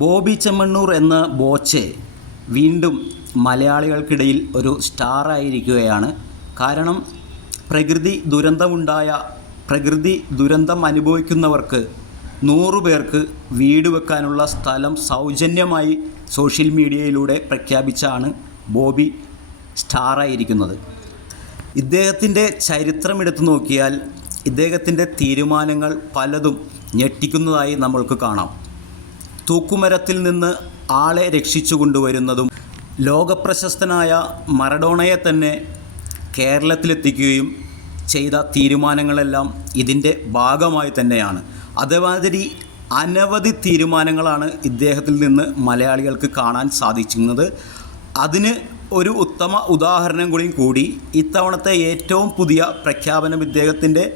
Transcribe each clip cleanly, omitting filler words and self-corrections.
ബോബി ചെമ്മണ്ണൂർ എന്ന ബോച്ചെ വീണ്ടും മലയാളികൾക്കിടയിൽ ഒരു സ്റ്റാറായിരിക്കുകയാണ്. കാരണം പ്രകൃതി ദുരന്തം അനുഭവിക്കുന്നവർക്ക് 100 പേർക്ക് വീട് വെക്കാനുള്ള സ്ഥലം സൗജന്യമായി സോഷ്യൽ മീഡിയയിലൂടെ പ്രഖ്യാപിച്ചാണ് ബോബി സ്റ്റാറായിരിക്കുന്നത്. ഇദ്ദേഹത്തിൻ്റെ ചരിത്രം എടുത്തു നോക്കിയാൽ ഇദ്ദേഹത്തിൻ്റെ തീരുമാനങ്ങൾ പലതും ഞെട്ടിക്കുന്നതായി നമ്മൾക്ക് കാണാം. തൂക്കുമരത്തിൽ നിന്ന് ആളെ രക്ഷിച്ചു കൊണ്ടുവരുന്നതും ലോകപ്രശസ്തനായ മറഡോണയെ തന്നെ കേരളത്തിലെത്തിക്കുകയും ചെയ്ത തീരുമാനങ്ങളെല്ലാം ഇതിൻ്റെ ഭാഗമായി തന്നെയാണ്. അതേമാതിരി അനവധി തീരുമാനങ്ങളാണ് ഇദ്ദേഹത്തിൽ നിന്ന് മലയാളികൾക്ക് കാണാൻ സാധിക്കുന്നത്. അതിന് ഒരു ഉത്തമ ഉദാഹരണം കൂടി ഇത്തവണത്തെ ഏറ്റവും പുതിയ പ്രഖ്യാപനം ഇദ്ദേഹത്തിൻ്റെ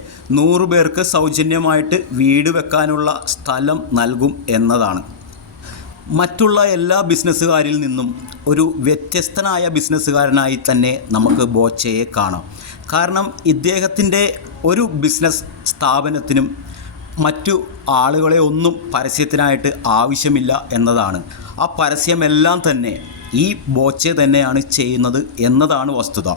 100 പേർക്ക് സൗജന്യമായിട്ട് വീട് വെക്കാനുള്ള സ്ഥലം നൽകും എന്നതാണ്. മറ്റുള്ള എല്ലാ ബിസിനസ്സുകാരിൽ നിന്നും ഒരു വ്യത്യസ്തനായ ബിസിനസ്സുകാരനായി തന്നെ നമുക്ക് ബോച്ചയെ കാണാം. കാരണം ഇദ്ദേഹത്തിൻ്റെ ഒരു ബിസിനസ് സ്ഥാപനത്തിനും മറ്റു ആളുകളെ ഒന്നും പരസ്യത്തിനായിട്ട് ആവശ്യമില്ല എന്നതാണ്. ആ പരസ്യമെല്ലാം തന്നെ ഈ ബോച്ചെ തന്നെയാണ് ചെയ്യുന്നത് എന്നതാണ് വസ്തുത.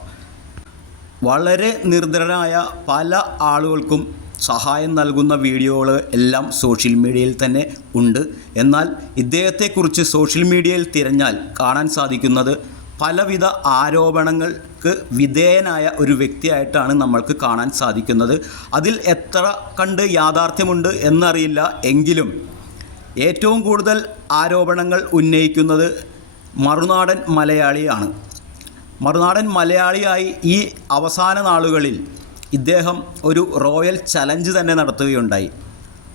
വളരെ നിർധനരായ പല ആളുകൾക്കും സഹായം നൽകുന്ന വീഡിയോകൾ എല്ലാം സോഷ്യൽ മീഡിയയിൽ തന്നെ ഉണ്ട്. എന്നാൽ ഇദ്ദേഹത്തെക്കുറിച്ച് സോഷ്യൽ മീഡിയയിൽ തിരഞ്ഞാൽ കാണാൻ സാധിക്കുന്നത് പലവിധ ആരോപണങ്ങൾക്ക് വിധേയനായ ഒരു വ്യക്തിയായിട്ടാണ് നമ്മൾക്ക് കാണാൻ സാധിക്കുന്നത്. അതിൽ എത്ര കണ്ട് യാഥാർത്ഥ്യമുണ്ട് എന്നറിയില്ല. എങ്കിലും ഏറ്റവും കൂടുതൽ ആരോപണങ്ങൾ ഉന്നയിക്കുന്നത് മറുനാടൻ മലയാളിയാണ്. മറുനാടൻ മലയാളിയായി ഈ അവസാന നാളുകളിൽ ഇദ്ദേഹം ഒരു റോയൽ ചലഞ്ച് തന്നെ നടത്തുകയുണ്ടായി.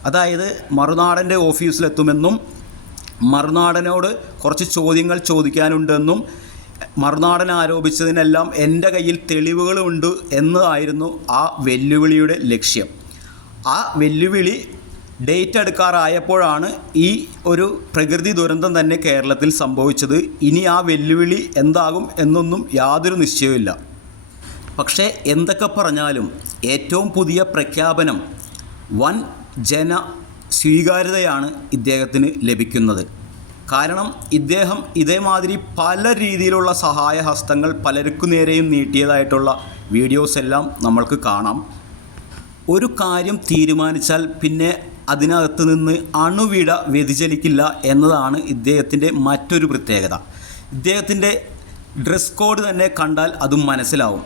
അതായത് മറുനാടൻ്റെ ഓഫീസിലെത്തുമെന്നും മറുനാടനോട് കുറച്ച് ചോദ്യങ്ങൾ ചോദിക്കാനുണ്ടെന്നും മറുനാടൻ ആരോപിച്ചതിനെല്ലാം എൻ്റെ കയ്യിൽ തെളിവുകളുണ്ട് എന്നതായിരുന്നു ആ വെല്ലുവിളിയുടെ ലക്ഷ്യം. ആ വെല്ലുവിളി ഡേറ്റ് എടുക്കാറായപ്പോഴാണ് ഈ ഒരു പ്രകൃതി ദുരന്തം തന്നെ കേരളത്തിൽ സംഭവിച്ചത്. ഇനി ആ വെല്ലുവിളി എന്താകും എന്നൊന്നും യാതൊരു നിശ്ചയവുമില്ല. പക്ഷേ എന്തൊക്കെ പറഞ്ഞാലും ഏറ്റവും പുതിയ പ്രഖ്യാപനം വൻ ജന സ്വീകാര്യതയാണ് ഇദ്ദേഹത്തിന് ലഭിക്കുന്നത്. കാരണം ഇദ്ദേഹം ഇതേമാതിരി പല രീതിയിലുള്ള സഹായഹസ്തങ്ങൾ പലർക്കു നേരെയും നീട്ടിയതായിട്ടുള്ള വീഡിയോസ് എല്ലാം നമ്മൾക്ക് കാണാം. ഒരു കാര്യം തീരുമാനിച്ചാൽ പിന്നെ അതിനകത്ത് നിന്ന് അണുവിട വ്യതിചലിക്കില്ല എന്നതാണ് ഇദ്ദേഹത്തിൻ്റെ മറ്റൊരു പ്രത്യേകത. ഇദ്ദേഹത്തിൻ്റെ ഡ്രസ് കോഡ് തന്നെ കണ്ടാൽ അതും മനസ്സിലാവും.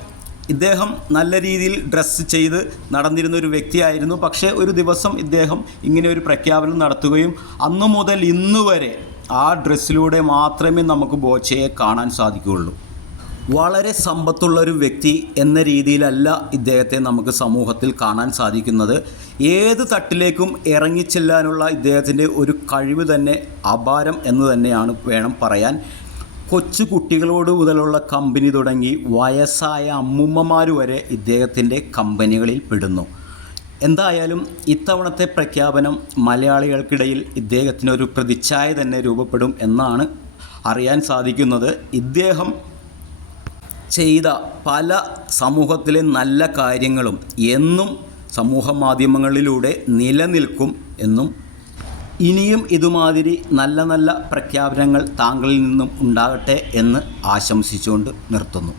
ഇദ്ദേഹം നല്ല രീതിയിൽ ഡ്രസ്സ് ചെയ്ത് നടന്നിരുന്ന ഒരു വ്യക്തിയായിരുന്നു. പക്ഷേ ഒരു ദിവസം ഇദ്ദേഹം ഇങ്ങനെ ഒരു പ്രഖ്യാപനം നടത്തുകയും അന്നു മുതൽ ഇന്ന് വരെ ആ ഡ്രസ്സിലൂടെ മാത്രമേ നമുക്ക് ബോച്ചയെ കാണാൻ സാധിക്കുകയുള്ളൂ. വളരെ സമ്പത്തുള്ളൊരു വ്യക്തി എന്ന രീതിയിലല്ല ഇദ്ദേഹത്തെ നമുക്ക് സമൂഹത്തിൽ കാണാൻ സാധിക്കുന്നത്. ഏത് തട്ടിലേക്കും ഇറങ്ങിച്ചെല്ലാനുള്ള ഇദ്ദേഹത്തിൻ്റെ ഒരു കഴിവ് തന്നെ അപാരം എന്ന് തന്നെയാണ് വേണം പറയാൻ. കൊച്ചു കുട്ടികളോട് മുതലുള്ള കമ്പനി തുടങ്ങി വയസ്സായ അമ്മൂമ്മമാർ വരെ ഇദ്ദേഹത്തിൻ്റെ കമ്പനികളിൽ പെടുന്നു. എന്തായാലും ഇത്തവണത്തെ പ്രഖ്യാപനം മലയാളികൾക്കിടയിൽ ഇദ്ദേഹത്തിനൊരു പ്രതിച്ഛായ തന്നെ രൂപപ്പെടും എന്നാണ് അറിയാൻ സാധിക്കുന്നത്. ഇദ്ദേഹം ചെയ്ത പല സമൂഹത്തിലെ നല്ല കാര്യങ്ങളും എന്നും സമൂഹ മാധ്യമങ്ങളിലൂടെ നിലനിൽക്കും എന്നും ഇനിയും ഇതുമാതിരി നല്ല നല്ല പ്രഖ്യാപനങ്ങൾ താങ്കളിൽ നിന്നും ഉണ്ടാകട്ടെ എന്ന് ആശംസിച്ചുകൊണ്ട് നിർത്തുന്നു.